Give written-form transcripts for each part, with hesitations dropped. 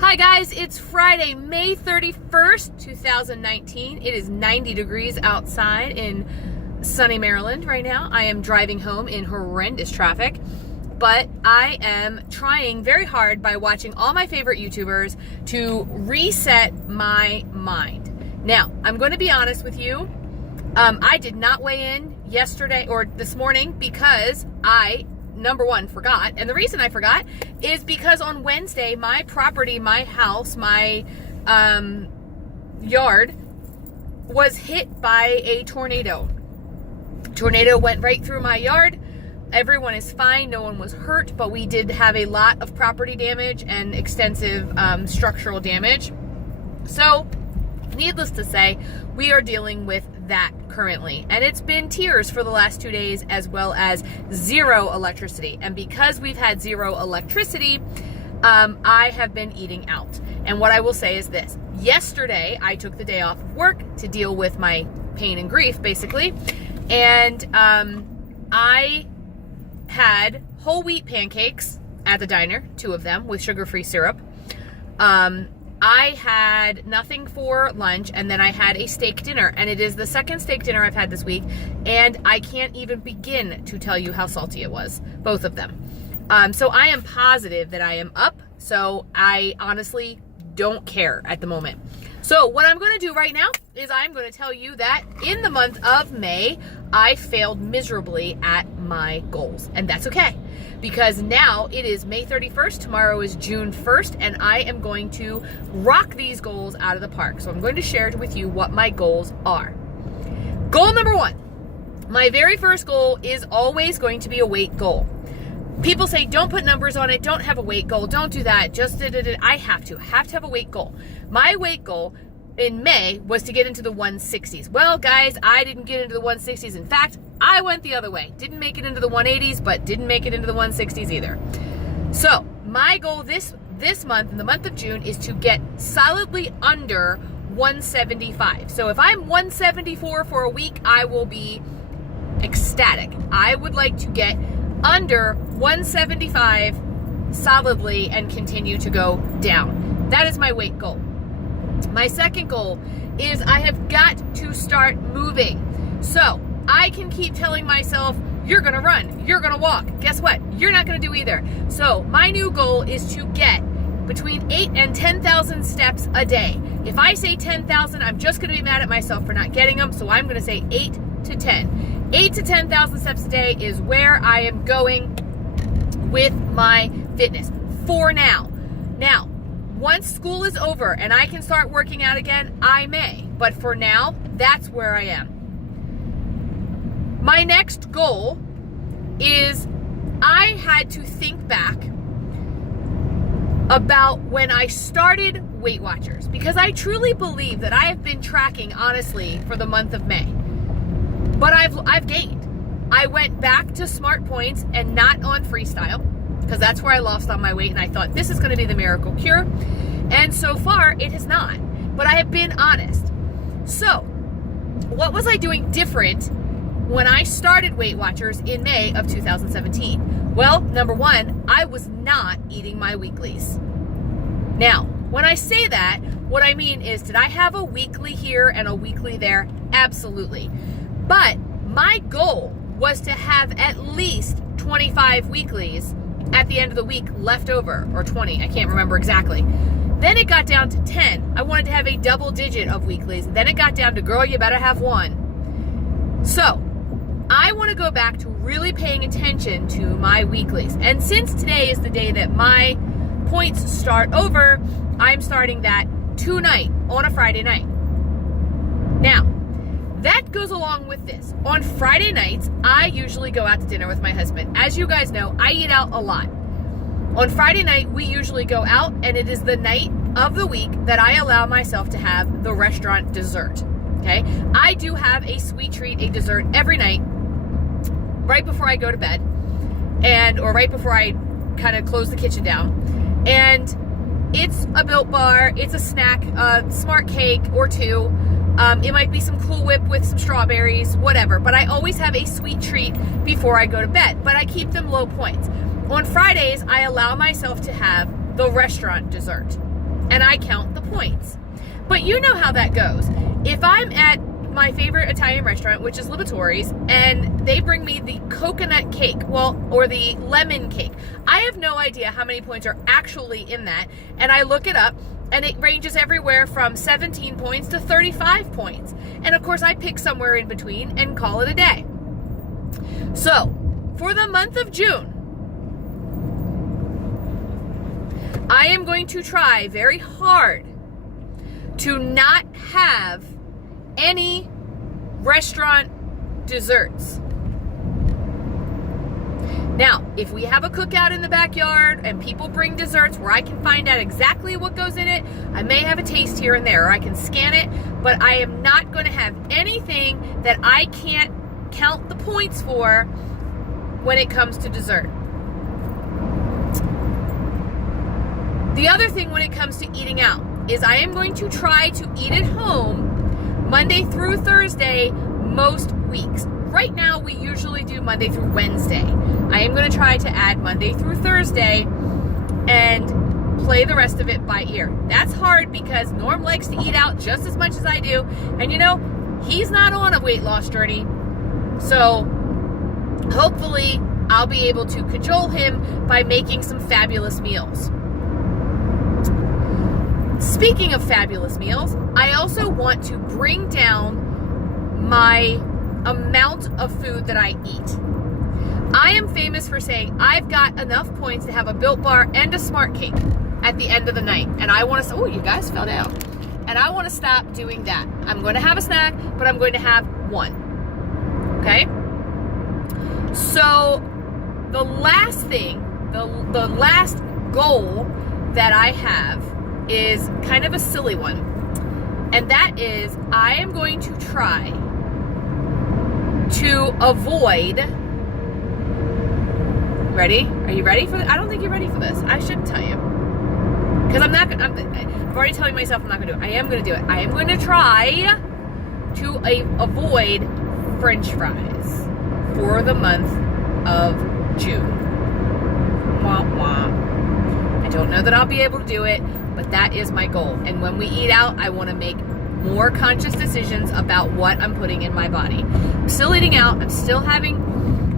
Hi guys, it's Friday, May 31st, 2019. It is 90 degrees outside in sunny Maryland right now. I am driving home in horrendous traffic, but I am trying very hard by watching all my favorite YouTubers to reset my mind. Now, I'm going to be honest with you. I did not weigh in yesterday or this morning because I number one, forgot. And the reason I forgot is because on Wednesday, my property, my house, my yard was hit by a tornado. Tornado went right through my yard. Everyone is fine. No one was hurt, but we did have a lot of property damage and extensive structural damage. So, needless to say, we are dealing with that currently, and it's been tears for the last 2 days, as well as zero electricity. And because we've had zero electricity, I have been eating out. And what I will say is this: yesterday I took the day off of work to deal with my pain and grief, basically, and I had whole wheat pancakes at the diner, 2 of them with sugar-free syrup. I had nothing for lunch, and then I had a steak dinner, and it is the second steak dinner I've had this week, and I can't even begin to tell you how salty it was, both of them. So I am positive that I am up, so I honestly don't care at the moment. So what I'm going to do right now is I'm going to tell you that in the month of May, I failed miserably at my goals, and that's okay. Because now it is May 31st, tomorrow is June 1st, and I am going to rock these goals out of the park. So I'm going to share with you what my goals are. Goal number 1. My very first goal is always going to be a weight goal. People say, don't put numbers on it, don't have a weight goal, don't do that, just I have to have a weight goal. My weight goal in May was to get into the 160s. Well, guys, I didn't get into the 160s. In fact, I went the other way. Didn't make it into the 180s, but didn't make it into the 160s either. So my goal this month, in the month of June, is to get solidly under 175. So if I'm 174 for a week, I will be ecstatic. I would like to get under 175 solidly and continue to go down. That is my weight goal. My second goal is I have got to start moving. So I can keep telling myself, you're going to run, you're going to walk. Guess what? You're not going to do either. So my new goal is to get between 8 and 10,000 steps a day. If I say 10,000, I'm just going to be mad at myself for not getting them. So I'm going to say 8 to 10. 8 to 10,000 steps a day is where I am going with my fitness for now. Now, once school is over and I can start working out again, I may. But for now, that's where I am. My next goal is I had to think back about when I started Weight Watchers, because I truly believe that I have been tracking, honestly, for the month of May. But I've gained. I went back to Smart Points and not on Freestyle, because that's where I lost all my weight, and I thought this is going to be the miracle cure. And so far, it has not. But I have been honest. So, what was I doing different when I started Weight Watchers in May of 2017? Well, number 1, I was not eating my weeklies. Now, when I say that, what I mean is, did I have a weekly here and a weekly there? Absolutely. But my goal was to have at least 25 weeklies at the end of the week left over, or 20, I can't remember exactly. Then it got down to 10. I wanted to have a double digit of weeklies. Then it got down to, girl, you better have 1. So, I want to go back to really paying attention to my weeklies. And since today is the day that my points start over, I'm starting that tonight on a Friday night. Now, that goes along with this. On Friday nights, I usually go out to dinner with my husband. As you guys know, I eat out a lot. On Friday night, we usually go out, and it is the night of the week that I allow myself to have the restaurant dessert. Okay? I do have a sweet treat, a dessert every night, right before I go to bed, or right before I kind of close the kitchen down. And it's a Built Bar, it's a snack, a Smart Cake or 2. It might be some Cool Whip with some strawberries, whatever. But I always have a sweet treat before I go to bed. But I keep them low points. On Fridays, I allow myself to have the restaurant dessert. and I count the points. But you know how that goes. If I'm at my favorite Italian restaurant, which is Liberatori's, and they bring me the coconut cake, or the lemon cake, I have no idea how many points are actually in that, and I look it up, and it ranges everywhere from 17 points to 35 points. And of course, I pick somewhere in between and call it a day. So, for the month of June, I am going to try very hard to not have any restaurant desserts. Now, if we have a cookout in the backyard and people bring desserts where I can find out exactly what goes in it, I may have a taste here and there, or I can scan it, but I am not going to have anything that I can't count the points for when it comes to dessert. The other thing when it comes to eating out is I am going to try to eat at home Monday through Thursday most weeks. Right now, we usually do Monday through Wednesday. I am going to try to add Monday through Thursday and play the rest of it by ear. That's hard because Norm likes to eat out just as much as I do. And you know, he's not on a weight loss journey. So hopefully I'll be able to cajole him by making some fabulous meals. Speaking of fabulous meals, I also want to bring down my amount of food that I eat. I am famous for saying I've got enough points to have a Built Bar and a Smart Cake at the end of the night. And I want to, oh, you guys fell down. And I want to stop doing that. I'm going to have a snack, but I'm going to have one. Okay? So the last thing, the last goal that I have is kind of a silly one. And that is I am going to try to avoid, ready? Are you ready for this? I don't think you're ready for this. I shouldn't tell you. Because I'm already telling myself I'm not going to do it. I am going to do it. I am going to try to avoid French fries for the month of June. Wah, wah. I don't know that I'll be able to do it, but that is my goal. And when we eat out, I want to make more conscious decisions about what I'm putting in my body. I'm still eating out. I'm still having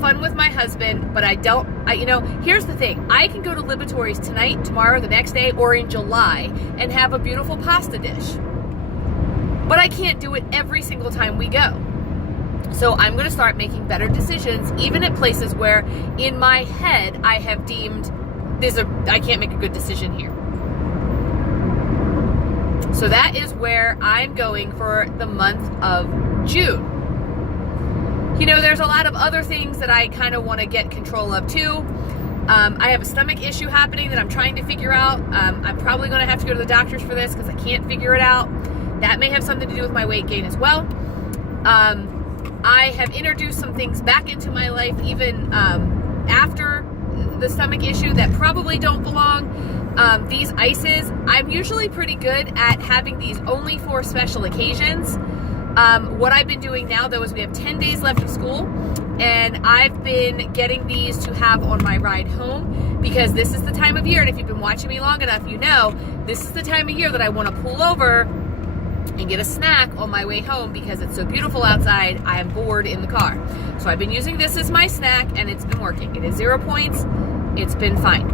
fun with my husband, but here's the thing. I can go to Liberatori's tonight, tomorrow, the next day, or in July and have a beautiful pasta dish. But I can't do it every single time we go. So I'm going to start making better decisions, even at places where in my head I have deemed I can't make a good decision here. So that is where I'm going for the month of June. You know, there's a lot of other things that I kind of want to get control of too. I have a stomach issue happening that I'm trying to figure out. I'm probably going to have to go to the doctors for this because I can't figure it out. That may have something to do with my weight gain as well. I have introduced some things back into my life even after the stomach issue that probably don't belong. These ices, I'm usually pretty good at having these only for special occasions. What I've been doing now, though, is we have 10 days left of school, and I've been getting these to have on my ride home because this is the time of year, and if you've been watching me long enough, you know this is the time of year that I want to pull over and get a snack on my way home because it's so beautiful outside. I am bored in the car. So I've been using this as my snack, and it's been working. It is 0 points. It's been fine.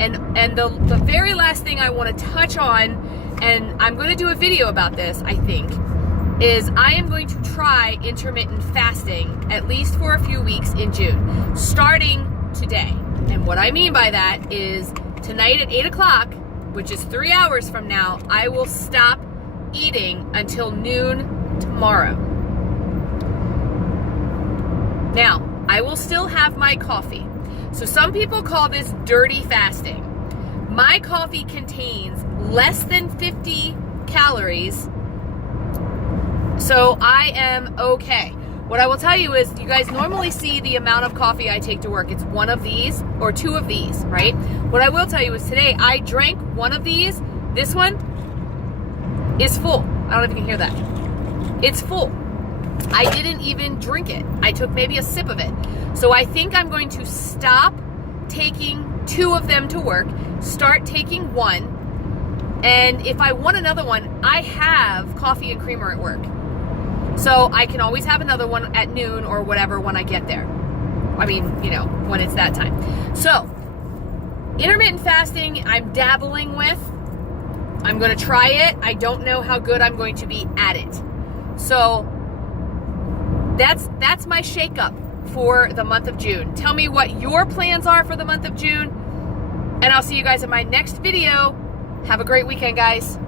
And the very last thing I want to touch on, and I'm going to do a video about this, I think, is I am going to try intermittent fasting at least for a few weeks in June, starting today. And what I mean by that is tonight at 8 o'clock, which is 3 hours from now, I will stop eating until noon tomorrow. Now, I will still have my coffee. So some people call this dirty fasting. My coffee contains less than 50 calories, so I am okay. What I will tell you is, you guys normally see the amount of coffee I take to work. It's one of these or two of these, right? What I will tell you is today I drank one of these. This one is full. I don't know if you can hear that. It's full. I didn't even drink it. I took maybe a sip of it. So I think I'm going to stop taking two of them to work start taking one, and if I want another one, I have coffee and creamer at work. So I can always have another one at noon or whatever when I get there. I mean, you know, when it's that time. So, intermittent fasting, I'm dabbling with. I'm going to try it. I don't know how good I'm going to be at it. So, that's my shakeup for the month of June. Tell me what your plans are for the month of June, and I'll see you guys in my next video. Have a great weekend, guys.